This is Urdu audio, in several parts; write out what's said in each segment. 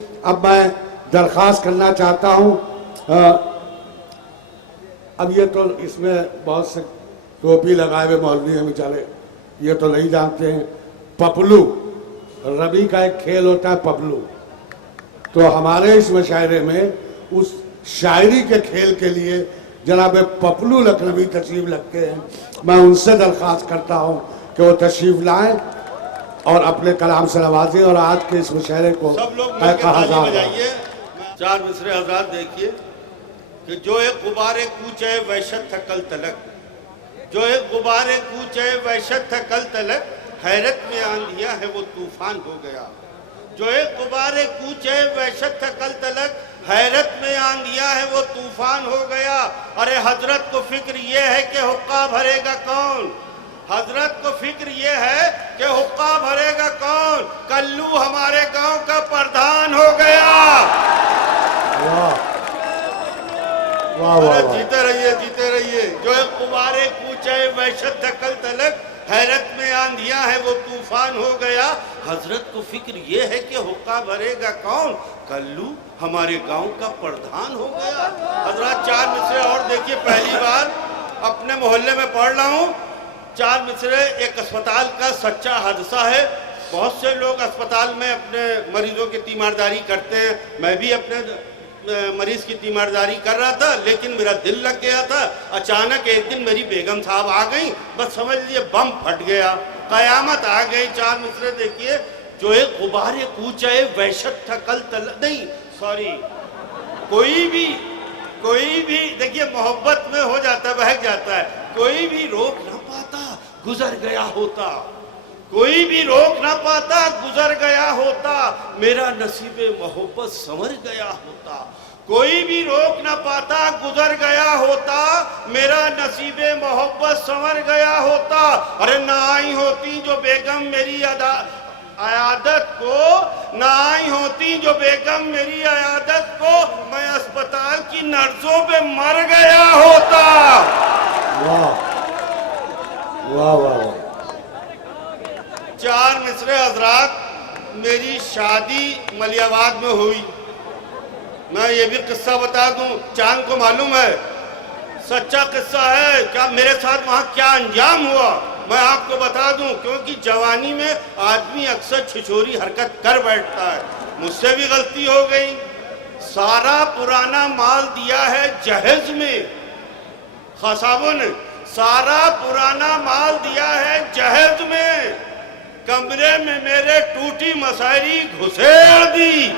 اب میں درخواست کرنا چاہتا ہوں، اب یہ تو اس میں بہت سے ٹوپی لگائے ہوئے مولوی ہیں بیچارے، یہ تو نہیں جانتے ہیں پپلو، ربی کا ایک کھیل ہوتا ہے پپلو، تو ہمارے اس مشاعرے میں اس شاعری کے کھیل کے لیے جناب پپلو لکھنوی تشریف رکھتے ہیں، میں ان سے درخواست کرتا ہوں کہ وہ تشریف لائیں اور اپنے کلام سے نوازیں اور آج کے اس مشاعرے کو سب لوگ مل کے تالی بجائیے۔ چار مصرے حضرات دیکھیے کہ جو ایک غبار کوچ ہے وحشت تھا کل تلک، جو ایک غبار کوچ ہے وحشت تھا کل تلک، حیرت میں آندھیا ہے وہ طوفان ہو گیا۔ جو ایک غبار کوچ ہے وحشت تھا کل تلک، حیرت میں آندھیا ہے وہ طوفان ہو گیا۔ ارے حضرت کو فکر یہ ہے کہ حقہ بھرے گا کون، حضرت کو فکر یہ ہے کہ حقہ بھرے گا کون، کلو ہمارے گاؤں کا پردھان ہو گیا۔ ارے جیتے رہیے جیتے رہیے۔ جو ایک غبار کوچ ہے وحشت تھا کل تلک، حیرت میں آندھیا ہے وہ طوفان ہو گیا۔ حضرت کو فکر یہ ہے کہ حقہ بھرے گا کون، کلو ہمارے گاؤں کا پردھان ہو گیا۔ حضرات چار مصرے اور دیکھیے، پہلی بار اپنے محلے میں پڑھ رہا ہوں۔ چار مصرے ایک اسپتال کا سچا حادثہ ہے۔ بہت سے لوگ اسپتال میں اپنے مریضوں کی تیمارداری کرتے ہیں، میں بھی اپنے مریض کی تیمارداری کر رہا تھا، لیکن میرا دل لگ گیا تھا۔ اچانک ایک دن میری بیگم صاحب آ گئیں، بس سمجھ لیے بم پھٹ گیا، قیامت آ گئی۔ چار مصرے دیکھیے، جو ایک غبار کوچ ہے وحشت تھا کل تلک، نہیں سوری، کوئی بھی دیکھیے محبت میں ہو جاتا ہے، بہک جاتا ہے، کوئی بھی روک نہ پاتا گزر گیا ہوتا، کوئی بھی روک نہ پاتا گزر گیا ہوتا، میرا نصیب محبت سنور گیا ہوتا، کوئی بھی روک نہ پاتا گزر گیا ہوتا، میرا نصیب محبت سنور گیا ہوتا۔ ارے نہ آئی ہوتی جو بیگم میری عیادت کو، نہ آئی ہوتی جو بیگم میری عیادت کو، میں اسپتال کی نرسوں پہ مر گیا ہوتا۔ واہ واہ واہ۔ چار مصرے حضرات، میری شادی ملیح آباد میں ہوئی۔ میں یہ بھی قصہ بتا دوں، چاند کو معلوم ہے، سچا قصہ ہے، کیا میرے ساتھ وہاں کیا انجام ہوا میں آپ کو بتا دوں، کیونکہ جوانی میں آدمی اکثر چھچوری حرکت کر بیٹھتا ہے، مجھ سے بھی غلطی ہو گئی۔ سارا پرانا مال دیا ہے جہیز میں، خاصابوں نے سارا پرانا مال دیا ہے جہیز میں، کمرے میں میرے ٹوٹی مساری گھسیڑ دی۔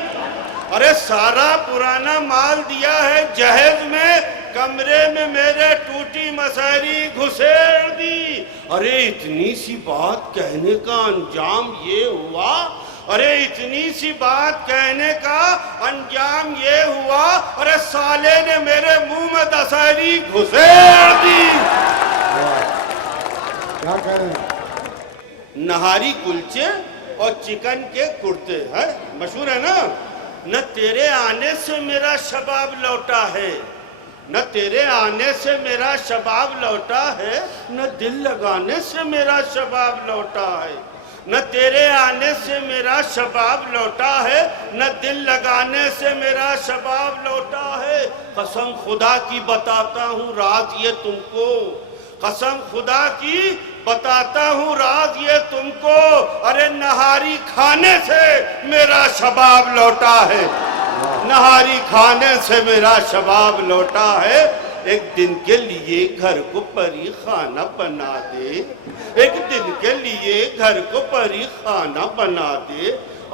ارے سارا پرانا مال دیا ہے جہیز میں، کمرے میں میرے ٹوٹی مساری گھسیڑ دی۔ ارے اتنی سی بات کہنے کا انجام یہ ہوا، ارے اتنی سی بات کہنے کا انجام یہ ہوا، ارے سالے نے میرے منہ میں دسہری گھسیڑ دی۔ کیا کہہ رہے ہیں؟ نہاری کلچے اور چکن کے کرتے ہیں، مشہور ہے نا۔ نہ تیرے آنے سے میرا شباب لوٹا ہے، نہ تیرے آنے سے میرا شباب لوٹا ہے، نہ دل لگانے سے میرا شباب لوٹا ہے، نہ تیرے آنے سے میرا شباب لوٹا ہے، نہ دل لگانے سے میرا شباب لوٹا ہے۔ قسم خدا کی بتاتا ہوں راز یہ تم کو، قسم خدا کی بتاتا ہوں راز یہ تم کو، ارے نہاری کھانے سے میرا شباب لوٹا ہے، نہاری کھانے سے میرا شباب لوٹا ہے۔ ایک دن کے لیے گھر کو پری خانہ بنا دے، ایک دن کے لیے گھر کو پری خانہ بنا دے،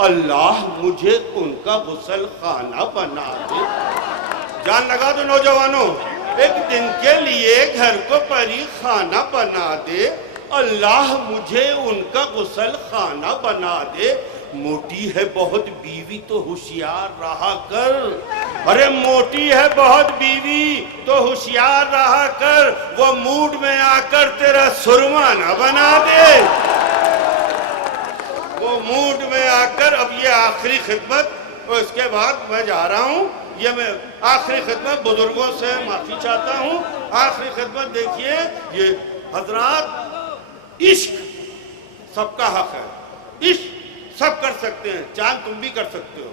اللہ مجھے ان کا غسل خانہ بنا دے۔ جان لگا دو نوجوانوں، ایک دن کے لیے گھر کو پری خانہ بنا دے، اللہ مجھے ان کا غسل خانہ بنا دے۔ موٹی ہے بہت بیوی تو ہوشیار رہا کر، ارے موٹی ہے بہت بیوی تو ہوشیار رہا کر، وہ موڈ میں آ کر تیرا سرما نہ بنا دے، وہ موڈ میں آ کر۔ اب یہ آخری خدمت، اور اس کے بعد میں جا رہا ہوں، یہ میں آخری خدمت بزرگوں سے معافی چاہتا ہوں۔ آخری خدمت دیکھیے، یہ حضرات، عشق سب کا حق ہے، عشق سب کر سکتے ہیں، چاند تم بھی کر سکتے ہو،